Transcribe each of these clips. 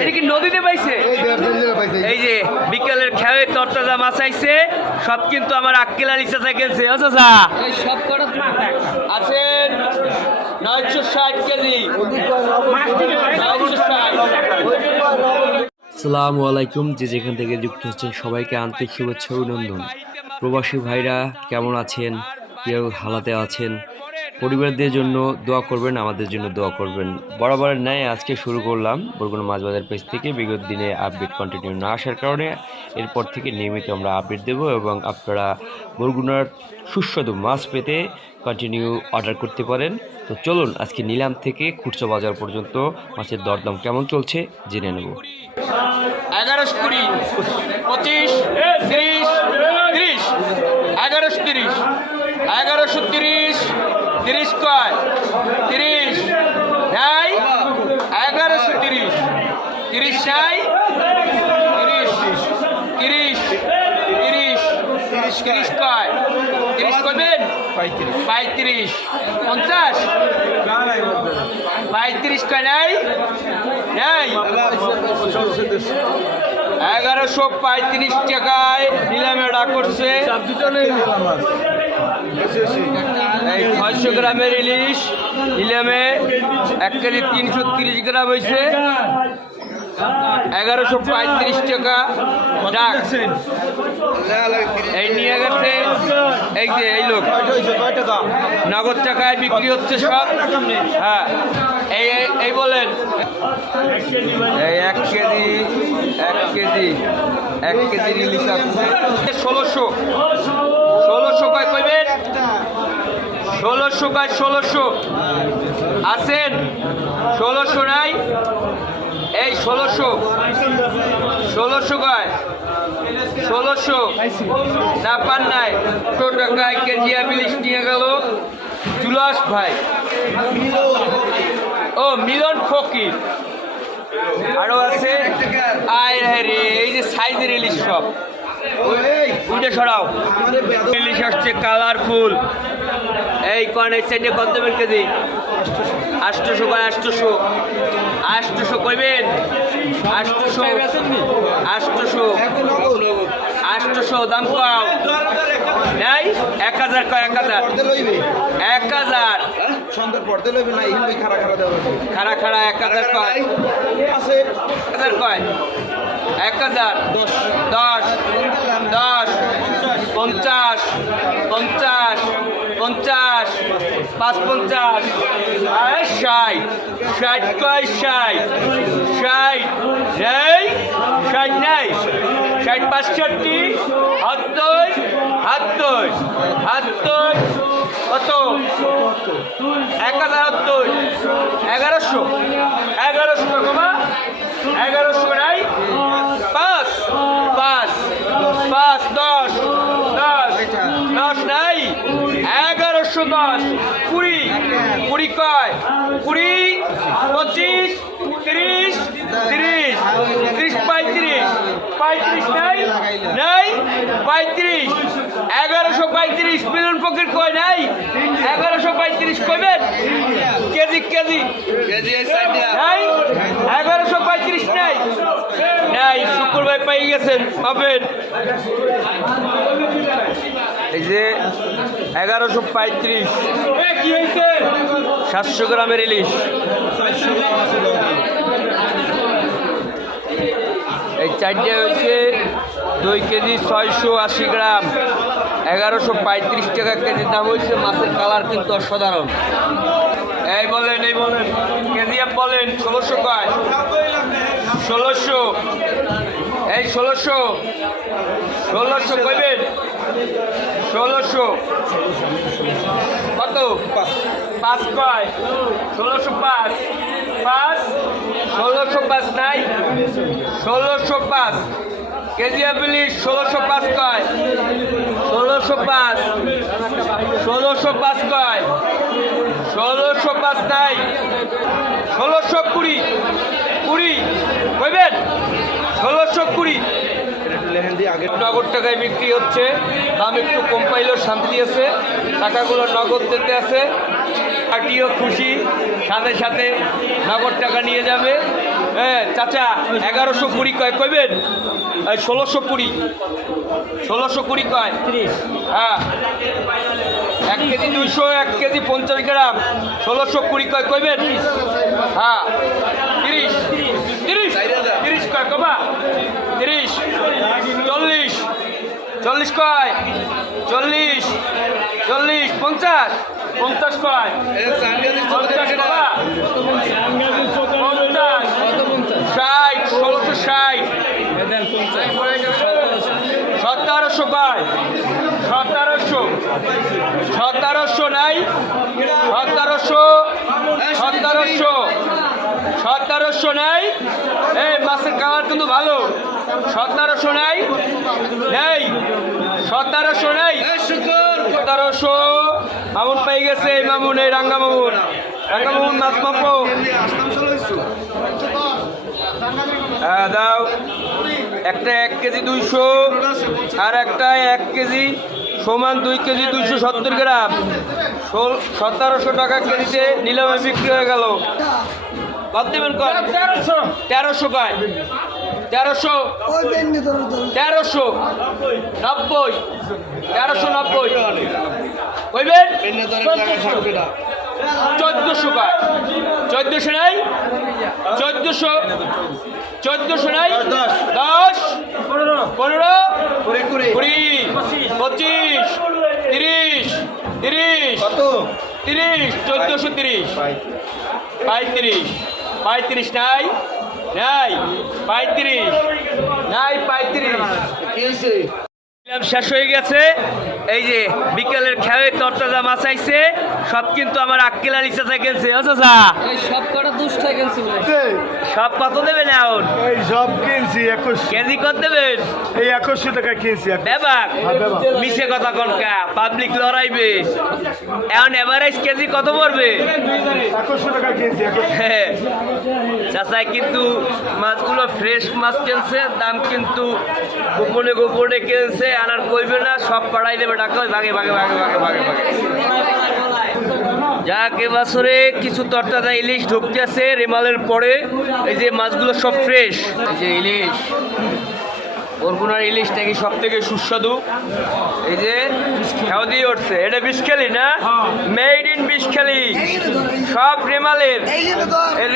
এটা কি নদীতে পাইছে? এই যে বিকেলের খেয়ে তরতাজা মাছ আইছে সব কিন্তু আমার আক্কেল আলী চাচা গেছে ও চাচা। সব কটা আছেন নয়শো ষাট কেজি। নয়শো আলাইকুম যে যেখান থেকে যুক্ত হচ্ছেন সবাইকে আন্তরিক শুভেচ্ছা অভিনন্দন। প্রবাসী ভাইরা কেমন আছেন? কেউ হালাতে আছেন? পরিবারদের জন্য দোয়া করবেন, আমাদের জন্য দোয়া করবেন। বরাবরের ন্যায় আজকে শুরু করলাম বরগুনা মাছ বাজার পেজ থেকে। বিগত দিনে আপডেট কন্টিনিউ না আসার কারণে এরপর থেকে নিয়মিত আমরা আপডেট দেব এবং আপনারা বরগুনার সুস্বাদু মাছ পেতে কন্টিনিউ অর্ডার করতে পারেন। তো চলুন, আজকে নিলাম থেকে খুচরা বাজার পর্যন্ত মাছের দরদাম কেমন চলছে জেনে নেব। এগারোশো কুড়ি, পঁচিশ, তিরিশ তিরিশ, এগারোশো তিরিশ এগারোশো তিরিশ কয়? তিরিশ। নাই? এগারোশো তিরিশ। তিরিশ নাই? তিরিশ। তিরিশ। তিরিশ। তিরিশ কয়? তিরিশ করবেন? পঁয়ত্রিশ। পঞ্চাশ? পঁয়ত্রিশ কয় নাই? নাই? এগারোশো পঁয়ত্রিশ টাকায় নিলামে ডাক করছে। ছয়শো গ্রামের ইলিশ নিলামে এক কেজি তিনশো তিরিশ গ্রাম হয়েছে। এগারোশো পঁয়ত্রিশ টাকা ডাক। এই নিয়ে গেছে, এই যে, এই লোক। নগদ টাকায় বিক্রি হচ্ছে সব। হ্যাঁ এই, এই- বলেন। এই এক কেজি এক কেজি এক কেজি ইলিশ ষোলোশো ষোলোশো কয় কইবেন ষোলোশো কয় ষোলোশো। আছেন? ষোলোশো নাই? এই ষোলোশো। ষোলোশো কয়? ষোলোশো। না পান নাই। ষোলো টাকায় কেজি ইলিশ নিয়ে গেল। জুলাস ভাই। ও মিলন ফকির। আরও আছে? আয় রে রে এই যে সাইজের ইলিশ সব। উঠে সরাও। ইলিশ আসছে কালারফুল। এই কন এই সাইডে কত দেবেন কেজি? আষ্টশো কয় আষ্টশো? আষ্টশো কইবেন? আষ্টশো আষ্টশো আষ্টশো দাম কও। নাই এক হাজার কয় এক হাজার। এক হাজার। সন্ধ্যার পড়তে লইবে না খাড়া খাড়া দেওয়া খাড়া খাড়া এক হাজার কয়? এক হাজার কয়? এক হাজার। দশ। দশ। দশ। পঞ্চাশ। পঞ্চাশ। পঞ্চাশ, পাঁচ পঞ্চাশ ষাট ষাট কয় ষাট? ষাট। নেই? ষাট নেই? ষাট পাঁচষট্টি? হাত্তর হাত্তর হাত্তর কত? এক হাজার হাত্তর এগারোশো। এগারোশো টাকা এগারোশো নাই পাঁচ পাঁচ পাঁচ দশ দশ দশ নাই এগারোশো দশ কুড়ি কুড়ি কয়? কুড়ি পঁচিশ তিরিশ তিরিশ তিরিশ পঁয়ত্রিশ পঁয়ত্রিশ নাই? নাই? পঁয়ত্রিশ। এগারোশো পঁয়ত্রিশ মিলন ফকির কয় নাই? এগারোশো পঁয়ত্রিশ কইবেন? Kg kg. নাই? এগারোশো পঁয়ত্রিশ নাই? নাই শুক্রবার পেয়ে গেছেন পাবেন। এই যে এগারোশো পঁয়ত্রিশ, সাতশো গ্রামের ইলিশ। এই চারটে হয়েছে দুই কেজি ছয়শো আশি গ্রাম। এগারোশো পঁয়ত্রিশ টাকা কেজির দাম হয়েছে, মাছের কালার কিন্তু অসাধারণ। এই বলেন এই বলেন, কেজি বলেন, ষোলোশো কয়? ষোলোশো। এই ষোলোশো। ষোলোশো কইবেন? ষোলোশো। কত? পাঁচ কয় ষোলোশো পাঁচ। পাঁচ। ষোলোশো পাঁচ নাই। ষোলোশো পাঁচ। কেজি আপেলি ষোলোশো পাঁচ কয় ষোলোশো পাঁচ। ষোলোশো পাঁচ কয় ষোলোশো পাঁচ নাই। ষোলোশো কুড়ি। কুড়ি। কইবেন? ষোলোশো কুড়ি। নগদ টাকায় বিক্রি হচ্ছে দাম একটু কম পাইলেও শান্তি আছে টাকাগুলো নগদ দিতে আছে পার্টিও খুশি সাথে সাথে নগদ টাকা নিয়ে যাবে। হ্যাঁ চাচা এগারোশো কুড়ি কয় কইবেন? ষোলোশো কুড়ি। ষোলোশো কুড়ি কয়? হ্যাঁ। এক কেজি দুইশো এক কেজি পঞ্চাশ গ্রাম। ষোলোশো কুড়ি কয় কইবেন? হ্যাঁ তিরিশ তিরিশ তিরিশ কয় কবা তিরিশ চল্লিশ চল্লিশ কয়? চল্লিশ। চল্লিশ, পঞ্চাশ। পঞ্চাশ কয়? পঞ্চাশ ষোলোশো সতেরোশো কয়? সতেরোশো। সতেরোশো নাই? সতেরোশো। সতেরোশো। সতেরোশো নাই? এই মাছের কালার কিন্তু ভালো। সতেরোশো নাই। নেই। সতেরোশো নেই। সতেরোশো মামুন পেয়ে গেছে এই মামুন এই রাঙ্গা মামুন। রাঙ্গা মামুন মাছ মাপো। হ্যাঁ দাও। একটা এক কেজি দুইশো আর একটা এক কেজি সমান দুই কেজি দুইশো সত্তর গ্রাম। সতেরোশো টাকা কেজিতে নিলামে বিক্রি হয়ে গেল। কত দেবেন তেরোশো। তেরোশো কয়? তেরোশো। তেরোশো। নব্বই। তেরোশো নব্বই। কইবেন? চোদ্দশো কয় চোদ্দশো নাই? চোদ্দশো। চোদ্দশো নাই? দশ পনেরো। কুড়ি পঁচিশ। তিরিশ। তিরিশ। তিরিশ। চোদ্দশো তিরিশ। পঁয়ত্রিশ। পঁয়ত্রিশ নাই? নাই পঁয়ত্রিশ। নাই পঁয়ত্রিশ। শেষ হয়ে গেছে। এই যে বিকেলের খেয়ে তরতাজা মাছ আইছে সব কিন্তু আমার আক্কেলার ইচ্ছা থেকে গেছে চাচা। সব কটা দুষ্টা গেছে সব কত দেবেন এখন? এই সব কিনছি একুশ। কেজি কত দেবেন? এই একুশশো টাকা কিনছি ব্যাপার মিশে কথা কনকা পাবলিক লড়াইবে। এখন এভারেজ কেজি কত পড়বে? একুশশো টাকা কিনছি হ্যাঁ। চাচা কিন্তু মাছগুলো ফ্রেশ মাছ কিনছে দাম কিন্তু গোপনে গোপনে কিনছে আনার কইবে না সব পাড়াই দেবে টাকা ওই ভাগে ভাগে ভাগে ভাগে ভাগে ভাগে। যাক এবছরে কিছু তরতাজা ইলিশ ঢুকতে আছে রেমালের পরে এই যে মাছগুলো সব ফ্রেশ এই যে ইলিশ। বরগুনার ইলিশ নাকি সব থেকে সুস্বাদু। এই যে দিয়ে উঠছে। এটা বিষখালি না? মেড ইন বিষখালি সব রেমালের। এই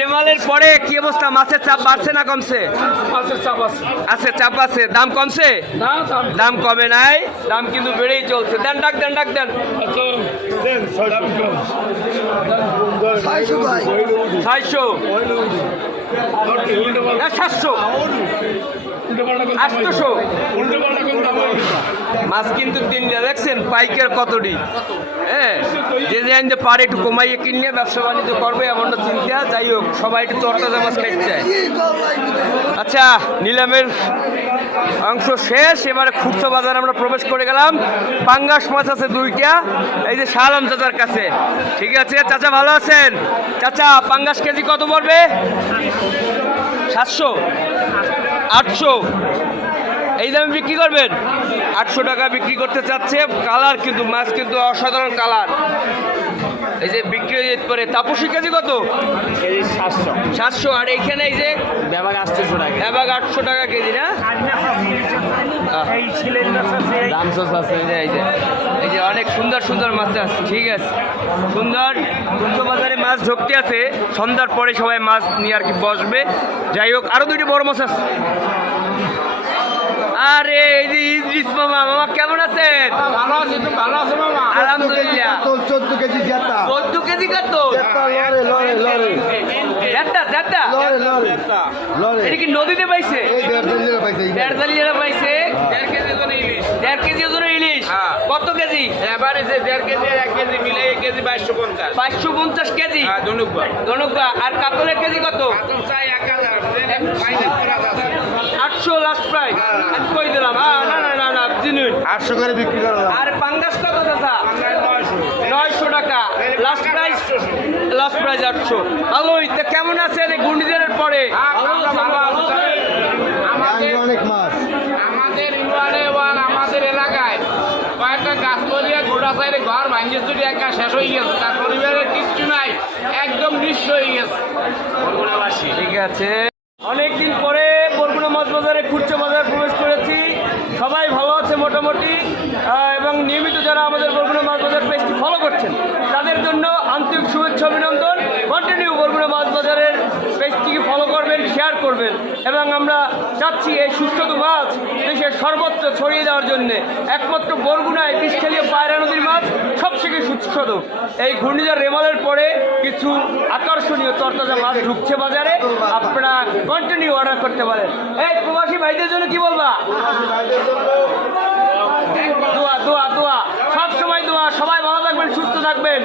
রেমালের পরে কি অবস্থা? মাছের চাপ বাড়ছে না কমছে? আছে। চাপ আছে। দাম কমছে? দাম কমে। নাই। দাম কিন্তু বেড়েই চলছে। দেন ডাক দেন ডাক দেন। ছয়শো সাতশো। আটশোশো মাছ কিন্তু তিনটা দেখছেন? পাইকার কতটি? হ্যাঁ? যে যে আনতে পারে একটু কমাইয়ে কিনলে ব্যবসা বাণিজ্য করবে এমনটা চিন্তা। যাই হোক সবাই একটু তরতাজা মাছ খাইতে চায়। আচ্ছা নিলামের অংশ শেষ। এবারে খুচরো বাজারে আমরা প্রবেশ করে গেলাম। পাঙ্গাস মাছ আছে দুইটা। এই যে শালম চাচার কাছে। ঠিক আছে চাচা ভালো আছেন? চাচা পাঙ্গাস কেজি কত পড়বে? সাতশো। আটশো। এই দামে বিক্রি করবেন? আটশো টাকা বিক্রি করতে চাচ্ছে। কালার কিন্তু মাছ কিন্তু অসাধারণ কালার। এই যে বিক্রি হয়ে যেতে পারে। তাপসী কেজি কত? সাতশো। সাতশো। আর এইখানে এই যে ব্যাবাগ আটশোশো টাকা ব্যাবাগ আটশো টাকা কেজি না? এই যে এই যে অনেক সুন্দর সুন্দর মাছ আছে ঠিক আছে। সুন্দর বাজারে মাছ ঢুকতে আছে। সন্ধ্যার পরে সবাই মাছ নিয়ে আর কি বসবে। যাই হোক আরও দুইটি বড় মাছ আছে। আরে এই যে ইদ্রিস মামা মামা কেমন আছেন? ভালো আছি ভালো আছে মামা? আলহামদুলিল্লাহ। চোদ্দ কেজি জেতা চোদ্দ কেজি কত লরে লরে লরে চারটা চারটা লরে লরে লরে এটা কি নদীতে পাইছে? এই দেড় কেজি পাইছে দেড় কেজি। ওজন ইলিশ। দেড় কেজি ওজন ইলিশ? কত কেজি? এবারে যে দেড় কেজি এক কেজি মিলে এক কেজি বাইশশো পঞ্চাশ। বাইশশো পঞ্চাশ কেজি? ধনুকবা ধনুকবা আর কাতলের কেজি কত? লাস্ট প্রাইস কই দিলাম? না না না না আটশো করে বিক্রি করো। আর পাঙ্গাস কত চাচা? নয়শো। টাকা। লাস্ট প্রাইস লাস্ট প্রাইস আটশো। ভালোই তো কেমন আছেন গুন্ডিজের পরে? হ্যাঁ, অনেক মাছ। আমাদের এলাকায় কয়েকটা গাছ তলিয়া ঘোড়া সাইডে ঘর ভাঙিয়ে চুরি একা শেষ হয়ে গেছে। তার পরিবারের নাই। একদম নিঃস্ব হয়ে গেছে। ঠিক আছে। মোটামুটি এবং নিয়মিত যারা আমাদের বরগুনা মাছ বাজার পেজটি ফলো করছেন, তাদের জন্য আন্তরিক শুভেচ্ছা, অভিনন্দন। কন্টিনিউ বরগুনা মাছ বাজারের পেজটিকে ফলো করবেন শেয়ার করবেন, এবং আমরা চাচ্ছি এই সুস্বাদু মাছ দেশের সর্বত্র ছড়িয়ে দেওয়ার জন্য। একমাত্র বরগুনায় বিষখালীয় পায়রা নদীর মাছ সবথেকে সুস্বাদু। এই ঘূর্ণিঝড় রেমালের পরে কিছু আকর্ষণীয় তরতাজা মাছ ঢুকছে বাজারে। আপনারা কন্টিনিউ অর্ডার করতে পারেন। এই প্রবাসী ভাইদের জন্য কি বলবা? দোয়া দোয়া দোয়া। সব সময় দোয়া। সবাই ভালো থাকবেন সুস্থ থাকবেন।